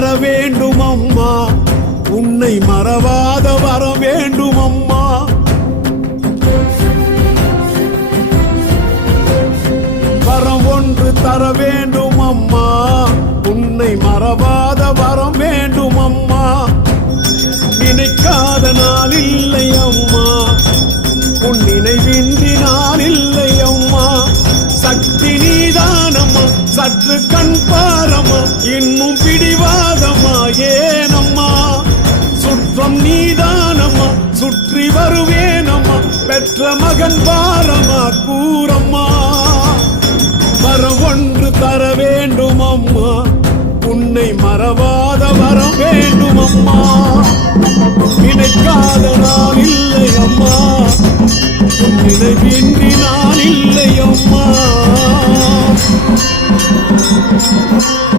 தர வேண்டும் அம்மா, உன்னை மறவாத வர வேண்டும் அம்மா. வரம் ஒன்று தர வேண்டும் அம்மா, உன்னை மறவாத வரம் வேண்டும் அம்மா. நினைக்காத நாள் இல்லை அம்மா, உன் நினைவின்றி நான் இல்லை அம்மா. சக்தி நீதானம்மா, சற்று கண் பாரம்மா, இன்னும் பிடிவாதம்மா ஏனம்மா. சுற்றம் நீதானம்மா, சுற்றி வருவேனம்மா, பெற்ற மகன் பாரம்மா கூறம்மா. வரம் ஒன்று தர வேண்டும் அம்மா, உன்னை மறவாத வரம் வேண்டும் அம்மா. நினைக்காத நான் இல்லை அம்மா, உன் நினைவின்றி நான் இல்லை